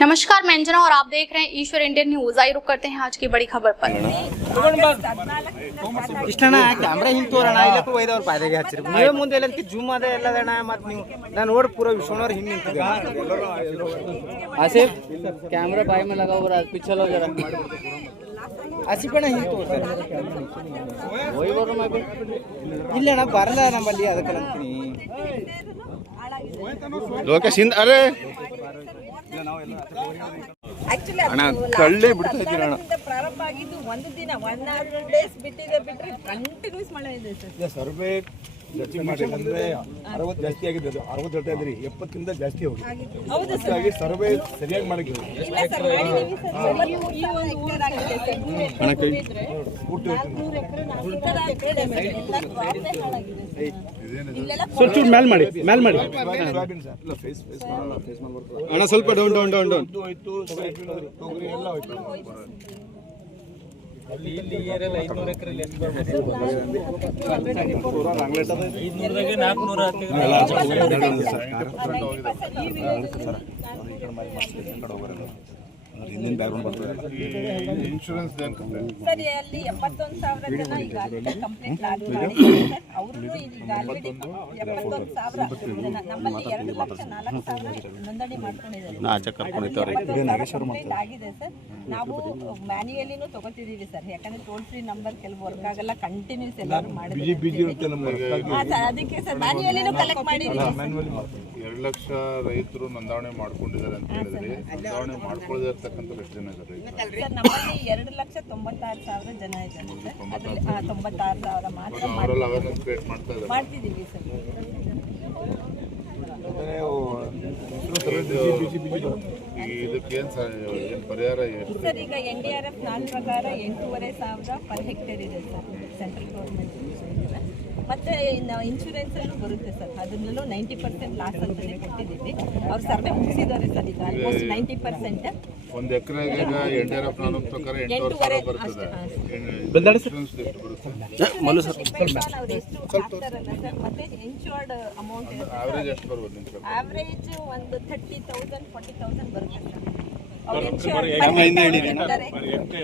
नमस्कार, मैं अंजना और आप देख रहे हैं ईश्वर इंडियन न्यूज। आई रुक करते हैं आज की बड़ी खबर पर। ಇಷ್ಟಣ್ಣ ಕ್ಯಾಮ್ರಾ ಹಿಂಗೆ ತೋರಣ ಇಲ್ಲಪ್ಪ ಒಯ್ದವ್ರ ಪಾದೆಗೆ ಹಚ್ಚಿರಿ ನೀವೇ ಮುಂದೆ ಎಲ್ಲದಕ್ಕೆ ಜೂಮ್ ಅದ ಎಲ್ಲದಣ್ಣ ಮತ್ತೆ ನೀವು ನಾನು ನೋಡಿ ಪೂರಾ ವಿಶ್ವನವ್ರು ಹಿಂಗೆ ನಿಂತಿದ್ದೆ ಆಸಿಫ್ ಕ್ಯಾಮ್ರಾ ಬಾಯಿ ಮೇಲೆ लगाओ और पीछे लो जरा ಆಸಿಫ್ ಅಣ್ಣ ಹಿಂಗೆ ತೋರ್ತಾರೆ ಹೋಯ್ ಬರೋ ಮಗ ಇಲ್ಲಣ್ಣ ಬರಲ್ಲ ನಮ್ಮಲ್ಲಿ ಅದಕ್ಕೆ ಅಂತೀನಿ ಲೋಕೇಶ್ ಹಿಂದೆ ಅರೆ ಅಣ್ಣ ಕಳ್ಳೆ ಬಿಡ್ತಾ ಇದ್ದೀರ ಅಣ್ಣ ಪ್ರಾರಂಭ ಆಗಿದ್ದು ಒಂದು ದಿನ 1 hour ಡೇಸ್ ಬಿಟ್ರೆ ಕಂಟಿನ್ಯೂಸ್ ಮಳೆ ಇದೆ ಸರ್ ಸರ್ವೆ ಅಂದ್ರೆ 60 ಜಾಸ್ತಿ ಆಗಿದೆ 60 ಹೇಳ್ತಾ ಇದ್ರಿ 70 ಕಿಂತ ಜಾಸ್ತಿ ಹೋಗಿದೆ ಹೌದು ಸರ್ ಸರ್ವೆ ಸರಿಯಾಗಿ ಮಾಡಿದ್ವಿ ಅಣ್ಣ ಕೈ 400 ಎಕರೆ ಸ್ವಲ್ಪ ಮೇಲ್ ಮಾಡಿ ಅಣ್ಣ ಸ್ವಲ್ಪ ಡೌನ್ ಹೋಯ್ತು ತೊಗರಿ ಎಲ್ಲ ಹೋಯ್ತು ಅಲ್ಲಿ ಇಲ್ಲಿ ಏರಿಯಲ್ಲ 500 ಎಕರೆ ಎಷ್ಟು ಬರ್ಬೋದು 500ದಾಗೆ 400 ಹಿಂದಿನ ಬ್ಯಾಕ್ಗ್ರೌಂಡ್ ಬರ್ತದೆ ಇನ್ಶೂರೆನ್ಸ್ ಸರಿ ಅಲ್ಲಿ 71,000 ಜನ ಈಗ ಕಂಪ್ಲೀಟ್ ಆಗಿದ್ದಾರೆ ಅವರು ಈಗ ಆಲ್ರೆಡಿ 71,000 ಜನ ನಮ್ಮಲ್ಲಿ 2,04,000 ನೋಂದಣಿ ಮಾಡ್ಕೊಂಡಿದ್ದಾರೆ ಕಂಪ್ಲೀಟ್ ಆಗಿದೆ ಸರ್ ನಾವು ಮ್ಯಾನ್ಯುಯಲಿನೂ ತಗೋತಿದ್ದೀವಿ ಸರ್ ಯಾಕಂದ್ರೆ ಟೋಲ್ ಫ್ರೀ ನಂಬರ್ ಕೆಲವು ವರ್ಕ್ ಆಗಲ್ಲ ಕಂಟಿನ್ಯೂಸ್ ಎಲ್ಲರೂ ಮಾಡಿದ್ದೀವಿ ಅದಕ್ಕೆ ಸರ್ ಮ್ಯಾನ್ಯುಯಲಿನೂ ಕಲೆಕ್ಟ್ ಮಾಡಿದ್ದೀವಿ 2 ಲಕ್ಷ ರೈತರು ನೋಂದಣಿ ಮಾಡ್ಕೊಂಡಿದ್ದಾರೆ ಅಂತ ಹೇಳಿದ್ರೆ ನೋಂದಣಿ ಮಾಡ್ಕೊಳ್ಳದೆ ಇರ್ತಕ್ಕಂಥ ಎಷ್ಟು ಜನ ಇದ್ದಾರೆ ಸರ್ ನಮ್ಮಲ್ಲಿ 2,96,000 ಜನ ಇದ್ದಾರೆ ಸರ್ ಅದರಲ್ಲಿ 96,000 ಮಾತ್ರ ಅವರೆಲ್ಲ ಅವೇರ್ನೆಸ್ ಕ್ರಿಯೇಟ್ ಮಾಡ್ತಾ ಇದ್ದಾರೆ ಮಾಡ್ತಿದ್ದೀವಿ ಸರ್ ಇದಕ್ಕೆ ಏನು ಪರಿಹಾರ ಸರ್ ಈಗ NDRF 4 ಪ್ರಕಾರ 8,500 ಪರ್ ಹೆಕ್ಟೇರ್ ಇದೆ ಸರ್ ಸೆಂಟ್ರಲ್ ಗೌರ್ಮೆಂಟ್ ಮತ್ತೆ ಇನ್ಶೂರೆನ್ಸ್ ಅಲ್ಲೂ ಬರುತ್ತೆ ಸರ್ ಅದನ್ನಲ್ಲೂ 90% ಲಾಸ್ ಅಂತಲೇ ಕೊಟ್ಟಿದ್ದೀವಿ ಅವ್ರು ಸರ್ವೆ ಮುಗಿಸಿದ್ದಾರೆ ಸರ್ ಈಗ ಆಲ್ಮೋಸ್ಟ್ 90%. ಒಂದು ಎಕರೆಗೆ ಈಗ NDRF 4 ಪ್ರಕಾರ 8,000 ಬರ್ತದೆ ಇನ್ಶೂರೆನ್ಸ್ ಎಷ್ಟು ಬರುತ್ತೆ ಅವ್ರು ಎಷ್ಟು ಹಾಕ್ತಾರಲ್ಲ ಸರ್ ಮತ್ತೆ ಇನ್ಶೂರ್ಡ್ ಅಮೌಂಟ್ ಆವರೇಜ್ ಎಷ್ಟು ಬರ್ಬೋದು ನಿಮ್ಗೆ ಆವರೇಜ್ ಒಂದು 30,000 40,000 ಬರುತ್ತೆ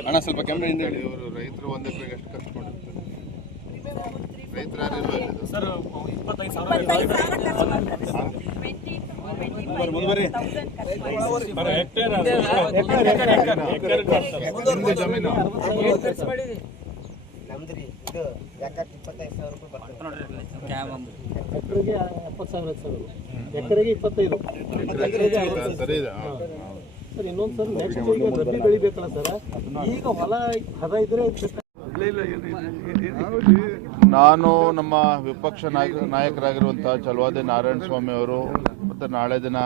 ಅಣ್ಣ ಸ್ವಲ್ಪ ಕ್ಯಾಮ್ರಾ ಹಿಂದೆ ಹೇಳಿ ಇವರು ರೈತರು ಒಂದು ಎಕರೆಗೆ ಎಷ್ಟು ಖರ್ಚು ಮಾಡಿರ್ತಾರೆ ರೈತರು ಯಾರು ಇಲ್ವಾ ಸರ್ 25,000 ಖರ್ಚು ಮಾಡ್ತಾರೆ ಜಮೀನು ನಮ್ದ್ರಿ ಇದು ಯಾಕಂತ 25,000 ರೂಪಾಯಿ ಬರ್ತದೆ ಎಕರೆಗೆ 70,000 ಎಕರೆಗೆ 25 ಸರಿ ಇದೆ ಸರ್ ಇನ್ನೊಂದು ಸರ್ ನೆಕ್ಸ್ಟ್ ಈಗ ರಬ್ಬಿ ಬೆಳಿಬೇಕಲ್ಲ ಸರ್ ಈಗ ಹೊಲ ಹದ ಇದ್ರೆ ನಾನು ನಮ್ಮ ವಿಪಕ್ಷ ನಾಯಕರಾಗಿರುವಂತಹ ಚಲವಾದಿ ನಾರಾಯಣ ಸ್ವಾಮಿ ಅವರು ಮತ್ತು ನಾಳೆ ದಿನ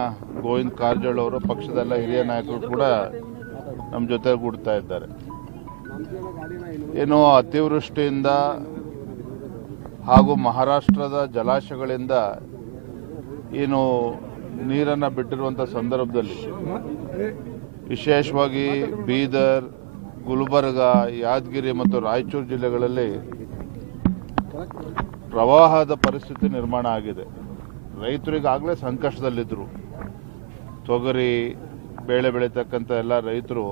ಗೋವಿಂದ ಕಾರಜೋಳ ಅವರು ಪಕ್ಷದೆಲ್ಲ ಹಿರಿಯ ನಾಯಕರು ಕೂಡ ನಮ್ಮ ಜೊತೆ ಕೂಡ್ತಾ ಇದ್ದಾರೆ. ಏನು ಅತಿವೃಷ್ಟಿಯಿಂದ ಹಾಗೂ ಮಹಾರಾಷ್ಟ್ರದ ಜಲಾಶಯಗಳಿಂದ ಏನು ನೀರನ್ನು ಬಿಟ್ಟಿರುವಂಥ ಸಂದರ್ಭದಲ್ಲಿ ವಿಶೇಷವಾಗಿ ಬೀದರ್, ಗುಲ್ಬರ್ಗ, ಯಾದಗಿರಿ ಮತ್ತು ರಾಯಚೂರು ಜಿಲ್ಲೆಗಳಲ್ಲಿ ಪ್ರವಾಹದ ಪರಿಸ್ಥಿತಿ ನಿರ್ಮಾಣ ಆಗಿದೆ. ರೈತರಿಗಾಗಲೇ ಸಂಕಷ್ಟದಲ್ಲಿದ್ದರು. ತೊಗರಿ ಬೇಳೆ ಬೆಳೀತಕ್ಕಂಥ ಎಲ್ಲ ರೈತರು,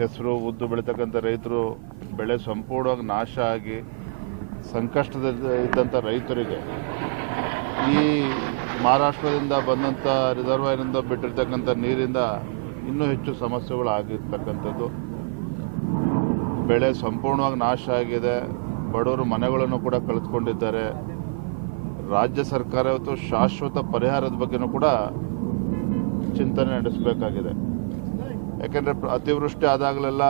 ಹೆಸರು ಉದ್ದು ಬೆಳೀತಕ್ಕಂಥ ರೈತರು ಬೆಳೆ ಸಂಪೂರ್ಣವಾಗಿ ನಾಶ ಆಗಿ ಸಂಕಷ್ಟದಲ್ಲಿದ್ದಂಥ ರೈತರಿಗೆ ಈ ಮಹಾರಾಷ್ಟ್ರದಿಂದ ಬಂದಂಥ ರಿಸರ್ವಾಯರಿಂದ ಬಿಟ್ಟಿರ್ತಕ್ಕಂಥ ನೀರಿಂದ ಇನ್ನೂ ಹೆಚ್ಚು ಸಮಸ್ಯೆಗಳು ಆಗಿರ್ತಕ್ಕಂಥದ್ದು. ಬೆಳೆ ಸಂಪೂರ್ಣವಾಗಿ ನಾಶ ಆಗಿದೆ. ಬಡವರು ಮನೆಗಳನ್ನು ಕೂಡ ಕಳೆದುಕೊಂಡಿದ್ದಾರೆ. ರಾಜ್ಯ ಸರ್ಕಾರ ಇವತ್ತು ಶಾಶ್ವತ ಪರಿಹಾರದ ಬಗ್ಗೆನೂ ಕೂಡ ಚಿಂತನೆ ನಡೆಸಬೇಕಾಗಿದೆ. ಯಾಕೆಂದರೆ ಅತಿವೃಷ್ಟಿ ಆದಾಗಲೆಲ್ಲ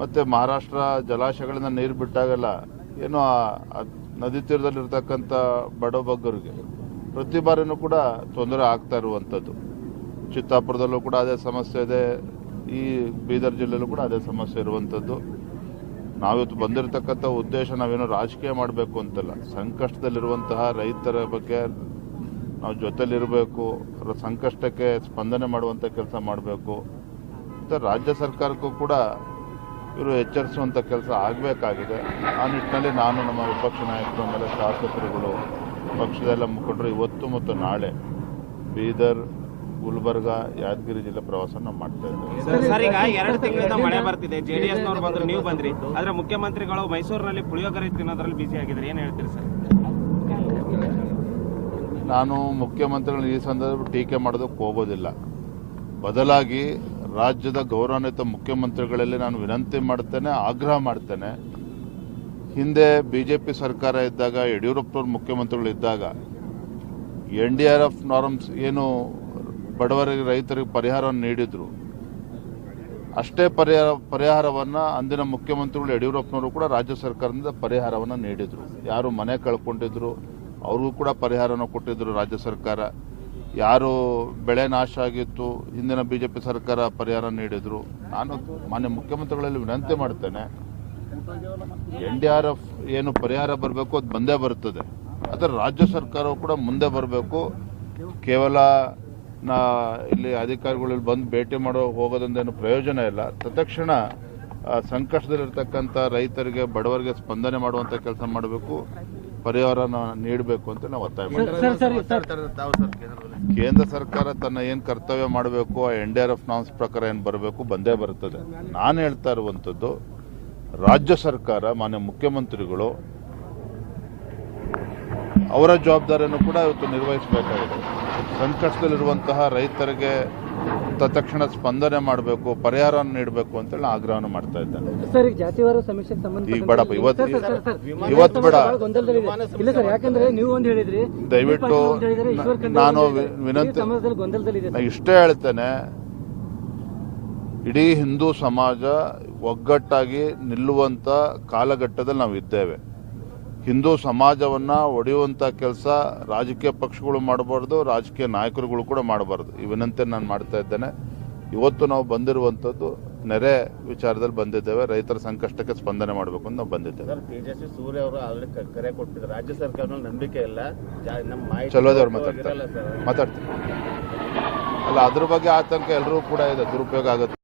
ಮತ್ತು ಮಹಾರಾಷ್ಟ್ರ ಜಲಾಶಯಗಳಿಂದ ನೀರು ಬಿಟ್ಟಾಗೆಲ್ಲ ಏನು ನದಿ ತೀರದಲ್ಲಿರ್ತಕ್ಕಂಥ ಬಡಬಗ್ಗರಿಗೆ ಪ್ರತಿ ಬಾರಿನೂ ಕೂಡ ತೊಂದರೆ ಆಗ್ತಾ ಇರುವಂಥದ್ದು. ಚಿತ್ತಾಪುರದಲ್ಲೂ ಕೂಡ ಅದೇ ಸಮಸ್ಯೆ ಇದೆ, ಈ ಬೀದರ್ ಜಿಲ್ಲೆಯಲ್ಲೂ ಕೂಡ ಅದೇ ಸಮಸ್ಯೆ ಇರುವಂಥದ್ದು. ನಾವಿವತ್ತು ಬಂದಿರತಕ್ಕಂಥ ಉದ್ದೇಶ ನಾವೇನೋ ರಾಜಕೀಯ ಮಾಡಬೇಕು ಅಂತಲ್ಲ, ಸಂಕಷ್ಟದಲ್ಲಿರುವಂತಹ ರೈತರ ಬಗ್ಗೆ ನಾವು ಜೊತೆಲಿರಬೇಕು, ಅವರ ಸಂಕಷ್ಟಕ್ಕೆ ಸ್ಪಂದನೆ ಮಾಡುವಂಥ ಕೆಲಸ ಮಾಡಬೇಕು. ಮತ್ತು ರಾಜ್ಯ ಸರ್ಕಾರಕ್ಕೂ ಕೂಡ ಇವರು ಎಚ್ಚರಿಸುವಂಥ ಕೆಲಸ ಆಗಬೇಕಾಗಿದೆ. ಆ ನಿಟ್ಟಿನಲ್ಲಿ ನಾನು ನಮ್ಮ ವಿಪಕ್ಷ ನಾಯಕರು ಆಮೇಲೆ ಶಾಸಕರುಗಳು, ಪಕ್ಷದ ಎಲ್ಲ ಮುಖಂಡರು ಇವತ್ತು ಮತ್ತು ನಾಳೆ ಬೀದರ್, ಗುಲ್ಬರ್ಗ, ಯಾದಗಿರಿ ಜಿಲ್ಲೆ ಪ್ರವಾಸ ನಾವು ಮಾಡ್ತಾ ಇದ್ದೇವೆ. ಸರ್, ಈಗ 2 ತಿಂಗಳಿಂದ ಮಳೆ ಬರ್ತಿದೆ, JDS-ನವರು ಬಂದ್ರು, ನೀವು ಬಂದ್ರಿ, ಆದ್ರೆ ಮುಖ್ಯಮಂತ್ರಿಗಳು ಮೈಸೂರಿನಲ್ಲಿ ಪುಳಿಯೋಗರೆ ತಿನ್ನೋದ್ರಲ್ಲಿ ಬಿಸಿ ಆಗಿದ್ದಾರೆ, ಏನ್ ಹೇಳ್ತೀರಿ ಸರ್? ನಾನು ಮುಖ್ಯಮಂತ್ರಿಗಳು ಈ ಸಂದರ್ಭ ಟೀಕೆ ಮಾಡೋದಕ್ಕೆ ಹೋಗೋದಿಲ್ಲ. ಬದಲಾಗಿ ರಾಜ್ಯದ ಗೌರವಾನ್ವಿತ ಮುಖ್ಯಮಂತ್ರಿಗಳಲ್ಲಿ ನಾನು ವಿನಂತಿ ಮಾಡ್ತೇನೆ, ಆಗ್ರಹ ಮಾಡ್ತೇನೆ. ಹಿಂದೆ BJP ಸರ್ಕಾರ ಇದ್ದಾಗ, ಯಡಿಯೂರಪ್ಪನವ್ರ ಮುಖ್ಯಮಂತ್ರಿಗಳು ಇದ್ದಾಗ NDRF ನಾರ್ಮ್ಸ್ ಏನು ಬಡವರಿಗೆ, ರೈತರಿಗೆ ಪರಿಹಾರವನ್ನು ನೀಡಿದ್ರು, ಅಷ್ಟೇ ಪರಿಹಾರವನ್ನು ಅಂದಿನ ಮುಖ್ಯಮಂತ್ರಿಗಳು ಯಡಿಯೂರಪ್ಪನವರು ಕೂಡ ರಾಜ್ಯ ಸರ್ಕಾರದಿಂದ ಪರಿಹಾರವನ್ನು ನೀಡಿದರು. ಯಾರು ಮನೆ ಕಳ್ಕೊಂಡಿದ್ರು ಅವ್ರಿಗೂ ಕೂಡ ಪರಿಹಾರನ ಕೊಟ್ಟಿದ್ರು ರಾಜ್ಯ ಸರ್ಕಾರ. ಯಾರು ಬೆಳೆ ನಾಶ ಆಗಿತ್ತು, ಹಿಂದಿನ BJP ಸರ್ಕಾರ ಪರಿಹಾರ ನೀಡಿದ್ರು. ನಾನು ಮಾನ್ಯ ಮುಖ್ಯಮಂತ್ರಿಗಳಲ್ಲಿ ವಿನಂತಿ ಮಾಡ್ತೇನೆ, NDRF ಏನು ಪರಿಹಾರ ಬರಬೇಕು ಅದು ಬಂದೇ ಬರ್ತದೆ, ಆದರೆ ರಾಜ್ಯ ಸರ್ಕಾರವು ಕೂಡ ಮುಂದೆ ಬರಬೇಕು. ಕೇವಲ ಇಲ್ಲಿ ಅಧಿಕಾರಿಗಳಲ್ಲಿ ಬಂದು ಭೇಟಿ ಮಾಡೋ ಹೋಗೋದ್ರಿಂದೇನು ಪ್ರಯೋಜನ ಇಲ್ಲ. ತತ್ಕ್ಷಣ ಸಂಕಷ್ಟದಲ್ಲಿರ್ತಕ್ಕಂಥ ರೈತರಿಗೆ, ಬಡವರಿಗೆ ಸ್ಪಂದನೆ ಮಾಡುವಂಥ ಕೆಲಸ ಮಾಡಬೇಕು, ಪರಿಹಾರನ ನೀಡಬೇಕು ಅಂತ ನಾವು ಒತ್ತಾಯ ಮಾಡ್ತೀವಿ. ಕೇಂದ್ರ ಸರ್ಕಾರ ತನ್ನ ಏನು ಕರ್ತವ್ಯ ಮಾಡಬೇಕು, ಆ NDRF ನಾರ್ಮ್ಸ್ ಪ್ರಕಾರ ಏನು ಬರಬೇಕು ಬಂದೇ ಬರ್ತದೆ. ನಾನು ಹೇಳ್ತಾ ಇರುವಂಥದ್ದು, ರಾಜ್ಯ ಸರ್ಕಾರ, ಮಾನ್ಯ ಮುಖ್ಯಮಂತ್ರಿಗಳು ಅವರ ಜವಾಬ್ದಾರಿಯನ್ನು ಕೂಡ ಇವತ್ತು ನಿರ್ವಹಿಸಬೇಕಾಗಿದೆ. ಸಂಕಷ್ಟದಲ್ಲಿರುವಂತಹ ರೈತರಿಗೆ ತತ್ಕ್ಷಣ ಸ್ಪಂದನೆ ಮಾಡಬೇಕು, ಪರಿಹಾರ ನೀಡಬೇಕು ಅಂತೇಳಿ ನಾನು ಆಗ್ರಹವನ್ನು ಮಾಡ್ತಾ ಇದ್ದೇನೆ. ಸರ್, ಈಗ ಜಾತಿವಾರ ಸಮೀಕ್ಷೆಗೆ ಸಂಬಂಧ ಈಗ ಬೇಡಪ್ಪ, ಇವತ್ತು ಬೇಡ. ಇಲ್ಲ ಸರ್, ಯಾಕಂದ್ರೆ ನೀವು ಒಂದು ಹೇಳಿದ್ರಿ, ದಯವಿಟ್ಟು ನಾನು ವಿನಂತಿ ಇಷ್ಟೇ ಹೇಳ್ತೇನೆ, ಇಡೀ ಹಿಂದೂ ಸಮಾಜ ಒಗ್ಗಟ್ಟಾಗಿ ನಿಲ್ಲುವಂಥ ಕಾಲಘಟ್ಟದಲ್ಲಿ ನಾವು ಇದ್ದೇವೆ. ಹಿಂದೂ ಸಮಾಜವನ್ನು ಒಡೆಯುವಂಥ ಕೆಲಸ ರಾಜಕೀಯ ಪಕ್ಷಗಳು ಮಾಡಬಾರ್ದು, ರಾಜಕೀಯ ನಾಯಕರುಗಳು ಕೂಡ ಮಾಡಬಾರ್ದು. ಈ ವಿನಂತಿ ನಾನು ಮಾಡ್ತಾ ಇದ್ದೇನೆ. ಇವತ್ತು ನಾವು ಬಂದಿರುವಂಥದ್ದು ನೆರೆ ವಿಚಾರದಲ್ಲಿ ಬಂದಿದ್ದೇವೆ, ರೈತರ ಸಂಕಷ್ಟಕ್ಕೆ ಸ್ಪಂದನೆ ಮಾಡಬೇಕು ಅಂತ ನಾವು ಬಂದಿದ್ದೇವೆ. ತೇಜಸ್ವಿ ಸೂರ್ಯ ಅವರು ಆಲ್ರೆಡಿ ಕರೆ ಕೊಟ್ಟಿದ್ದಾರೆ, ರಾಜ್ಯ ಸರ್ಕಾರದ ನಂಬಿಕೆ ಇಲ್ಲ, ಚಲೋದವ್ರು ಮಾತಾಡ್ತೀನಿ. ಅಲ್ಲ, ಅದ್ರ ಬಗ್ಗೆ ಆತಂಕ ಎಲ್ಲರೂ ಕೂಡ ಇದೆ, ದುರುಪಯೋಗ ಆಗುತ್ತೆ.